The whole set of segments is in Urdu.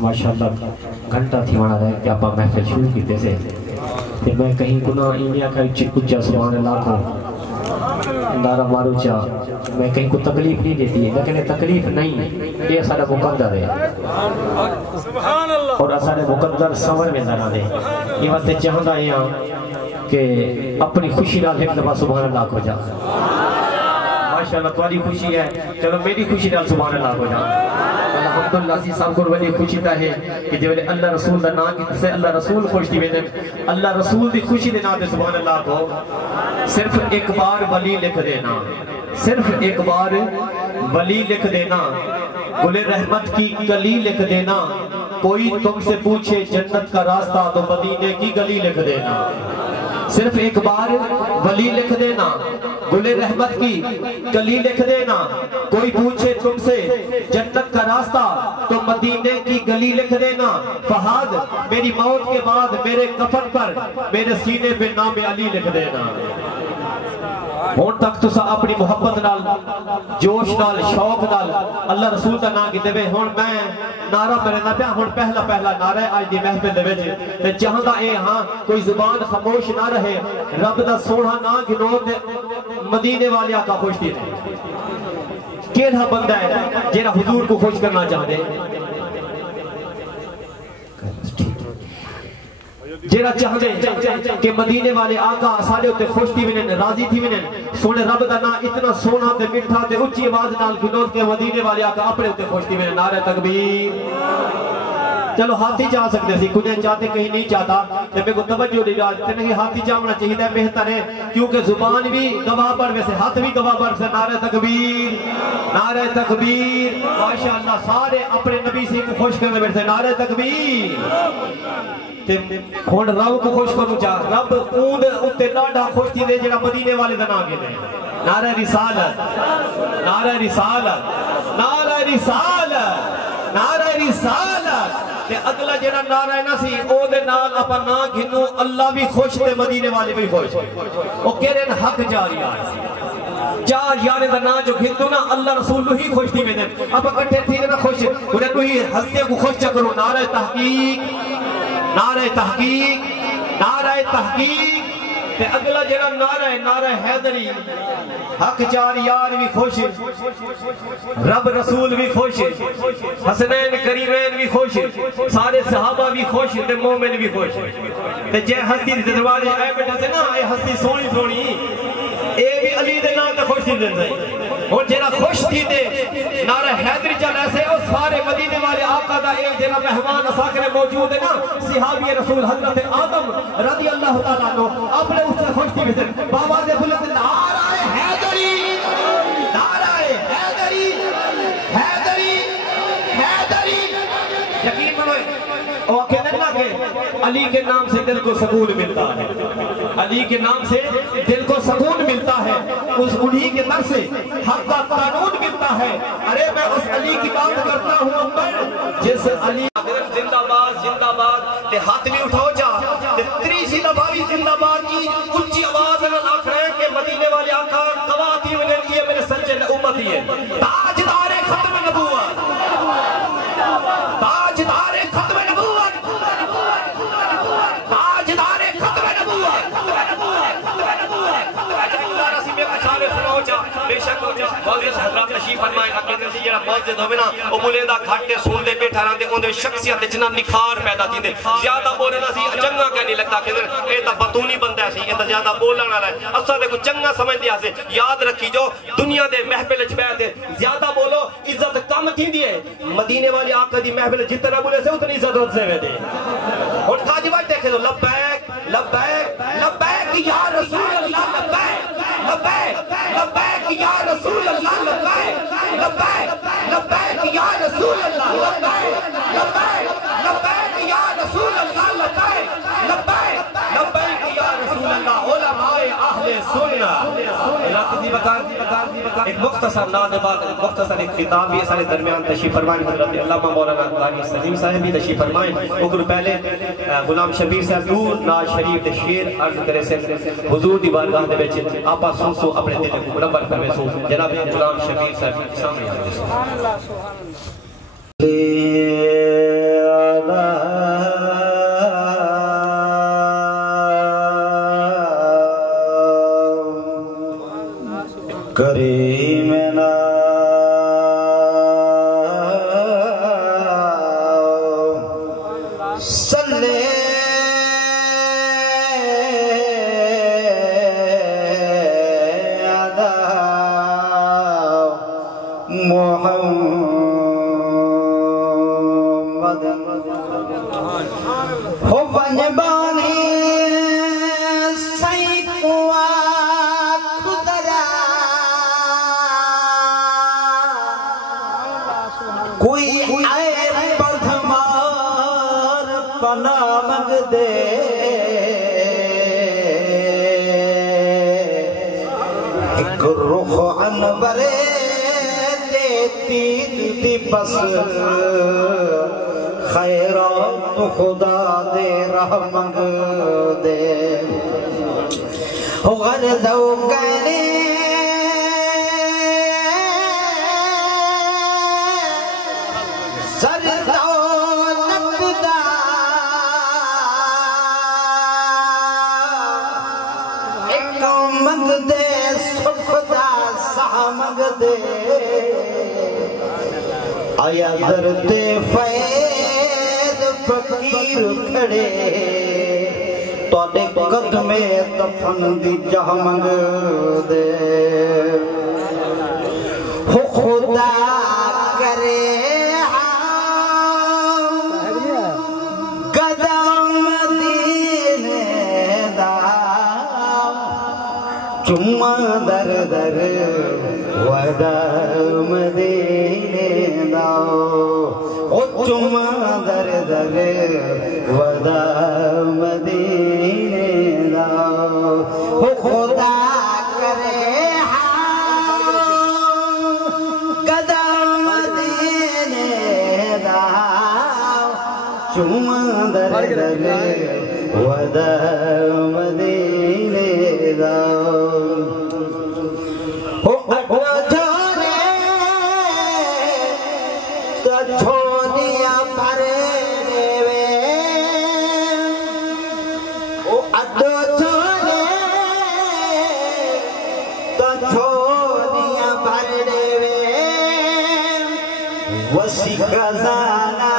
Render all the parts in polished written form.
ماشاءاللہ گھنٹہ تھی وہاں رہے کہ آپ محفل شروع کیتے سے پھر میں کہیں گناہ انڈیا کا چکچا سبحان اللہ کو اندارہ مارو چاہ میں کہیں کو تکلیف نہیں دیتی ہے لیکن تکلیف نہیں یہ سارا مقدر ہے اور سارے مقدر سور میں ذرا دے یہ واسطے چاہتا ہے کہ اپنی خوشی نال ایک دفعہ سبحان اللہ کو جا ماشاءاللہ تمہاری خوشی ہے چلو میری خوشی نال سبحان اللہ کو جا الحمدللہ سی صاحب کو بڑی خوشی تا ہے کہ جو اللہ رسول دا نام کی سے اللہ رسول خوش دی ویندن اللہ رسول دی خوشی دے نام دے سبحان اللہ کو صرف ایک بار ولی لکھ دینا صرف ایک بار ولی لکھ دینا گل رحمت کی کلی لکھ دینا کوئی تم سے پوچھے جنت کا راستہ تو مدینے کی گلی لکھ دینا صرف ایک بار ولی لکھ دینا گل رحمت کی کلی لکھ دینا کوئی پوچھے تم سے جنت کا راستہ تو مدینے کی گلی لکھ دینا فہد میری موت کے بعد میرے کفن پر میرے سینے پہ نام علی لکھ دینا ہون تک تو سا اپنی محبت نال جوش نال شوق نال اللہ رسول دا نام کی دے وے ہون میں نعرہ مرنا پیا ہون پہلا نعرہ آج دی محفل دے وے تے جہاں دا اے ہاں کوئی زبان خاموش نہ رہے رب دا سونا نام گنو تے مدینے والے آقا خوش دی رہے کیڑا بندہ ہے جیڑا حضور کو خوش کرنا چاہتے جیڑا چاہتے کہ مدینے والے آقا سارے ہوتے خوش تھی ونن راضی تھی ونن سونے رب دا نا اتنا سونا تے مٹھا تے اچھی آواز نال گنور کے مدینے والے آقا اپنے ہوتے خوش تھی ونن نعرہ تکبیر چلو ہاتھی چاہ سکتے سی کچھ چاہتے کہیں نہیں چاہتا تے میں کو توجہ دی جاتے ہیں کہ ہاتھی چاہنا چاہیے ہے بہتر ہے کیونکہ زبان بھی گواہ پر ویسے ہاتھ بھی گواہ پر سے نعرہ تکبیر ماشاءاللہ سارے اپنے نبی سے خوش کرنے بیٹھے سے نعرہ تکبیر ہون رب کو خوش کروں چاہ رب اون اتے لاڈا خوش تھی دے جڑا مدینے والے دن آگے دے نعرہ رسالت تے اگلا جڑا نعرہ ہے نا سی او دے نال اپا نا گھنو اللہ بھی خوش تے مدینے والے بھی خوش او کہہ رہے حق جاری آئے چار یارے دا نا جو گھنو نا اللہ رسول ہی خوش تھی میں دے اپا کٹھے تھی نا خوش انہیں ہی ہستے کو خوش چکرو نعرہ تحقیق تے اگلا جڑا نعرہ حیدری حق چار یار بھی خوش رب رسول بھی خوش حسنین کریمین بھی خوش سارے صحابہ بھی خوش تے مومن بھی خوش تے جے ہستی دروازے اے بیٹھے سے نا اے ہستی سونی اے بھی علی دے نا تے خوش تھی دے اور جیرا خوش تھی دے نعرہ حیدری چل ایسے اور سارے مدینے والے آقا دا ایک جیرا مہمان اساکرے موجود ہے نا صحابی رسول حضرت آدم رضی اللہ تعالیٰ عنہ اپنے اس سے خوش تھی بسر بابا دے بلند نعرہ حیدری یقین منوئے اور کہنے نا کہ علی کے نام سے دل کو سکون ملتا ہے علی کے نام سے دل کو سکون ملتا ہے اس انہی کے در سے حق کا قانون ملتا ہے ارے میں اس علی کی بات کرتا ہوں امبر جس علی زندہ باد تے ہاتھ بھی اٹھاؤ جا تے تریشی دباوی زندہ باد کی اچھی آواز ہے لاکھ رہے کہ مدینے والے آقا قواتی میں یہ میرے سچے امتی ہے تاجدار ختم نبوت بے شک موجود حضرات تشریف فرمائے اکیدر سے جڑا موجود ہوئے نا او ملیدہ گھاٹے سون دے بیٹھا رہن دے اندھے شخصیت جنا نکھار پیدا تھی دے زیادہ بولے نا سی چنگا کہنی لگتا اکیدر اے تا بطونی بندہ سی اے تا زیادہ بولنا نہ رہے اصلا دے کو چنگا سمجھ دیا سے یاد رکھی جو دنیا دے محفل چپیت ہے زیادہ بولو عزت کم تھی دیئے مدینے والی آقا دی محفل جتنا بولے سے اتنی عزت ہوت سے دے اور خاجی بات دیکھے دو لبیک یا رسول اللہ لبیک یا رسول اللہ لبیک یا رسول اللہ لبیک یا رسول اللہ لبیک یا رسول اللہ علماء اہل سنہ ایک مختصر نادبات مختصر ایک خطاب بھی سارے درمیان تشریف فرمائیں حضرت علامہ مولانا قاری سلیم صاحب بھی تشریف فرمائیں اگر پہلے غلام شبیر صاحب نور ناز شریف دے شیر عرض کرے سے حضور دی بارگاہ دے بیچے آپا سو اپنے دل کو منور کروے سو جناب غلام شبیر صاحب سامنے آئے ہو ونبانی سائکوا خدرا کوئی عیب بدھمار پناہ مگ دے ایک رخ انورے دیتی دی بس خیرات خدا دے راہ مگ دے غرض و گنے سر دولت دا ایک مگ دے سکھ دا سہ مگ دے آیا درتے فید فقیر کھڑے توڑے قدمے دفن دی جہ مگ دے ہو خدا کرے قدم مدینے دا چمہ در در ودا مدینے دا او چمہ در در ودا مدینے دا او خدا کرے قدم مدینے دا چمہ در در ودا مدینے دا چھوڑیا بھرے دیوے او اڈو چھوڑے تو چھوڑیا بھرے دیوے وسی خزانہ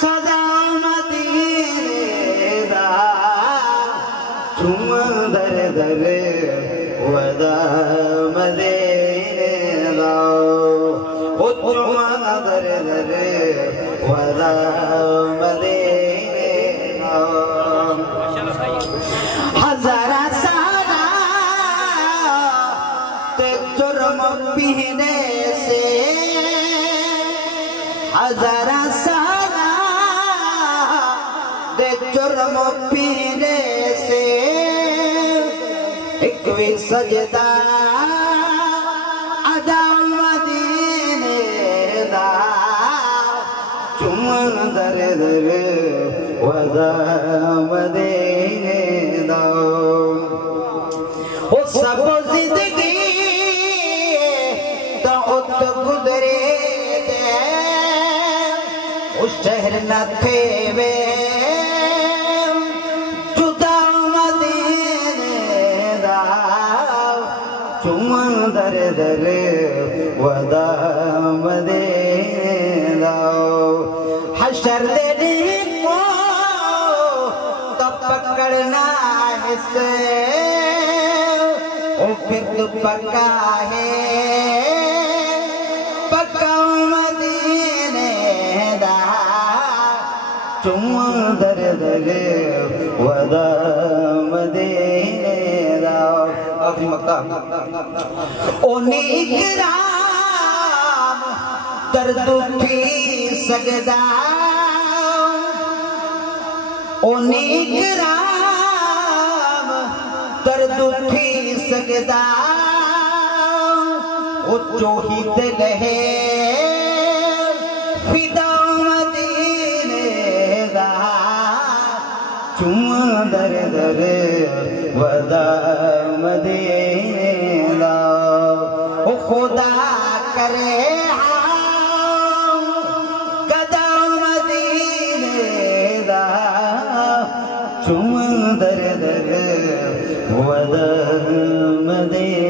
صدا مدینے دا چم در در ودا مدینے دا چمہ در در ودا مدینے دا ہزارہ سالہ تے جرم پینے سے ہزارہ سالہ تے جرم پینے سے ایک بھی سجدہ ادا مدینے دا چمہ در در ودا مدینے دا وہ سب زندگی تا ات گزرے دے اس شہر نہ تھے وے جدا مدینے دا چمہ در در ودا مدینے دا حشر دے دین کو تب پکڑنا ہے سے او پھر تو پکا ہے پکا مدینے دا چمہ در در ودا مدینے دا آخری مقام اونی اکرام درد اٹھی سجدہ اونی اکرام درد اٹھی سجدہ او چوہی دل ہے فدا مدینے دا چمہ در در ودا مدینے دا او خدا کرے قدم مدینے دا چمہ در در ودا مدینے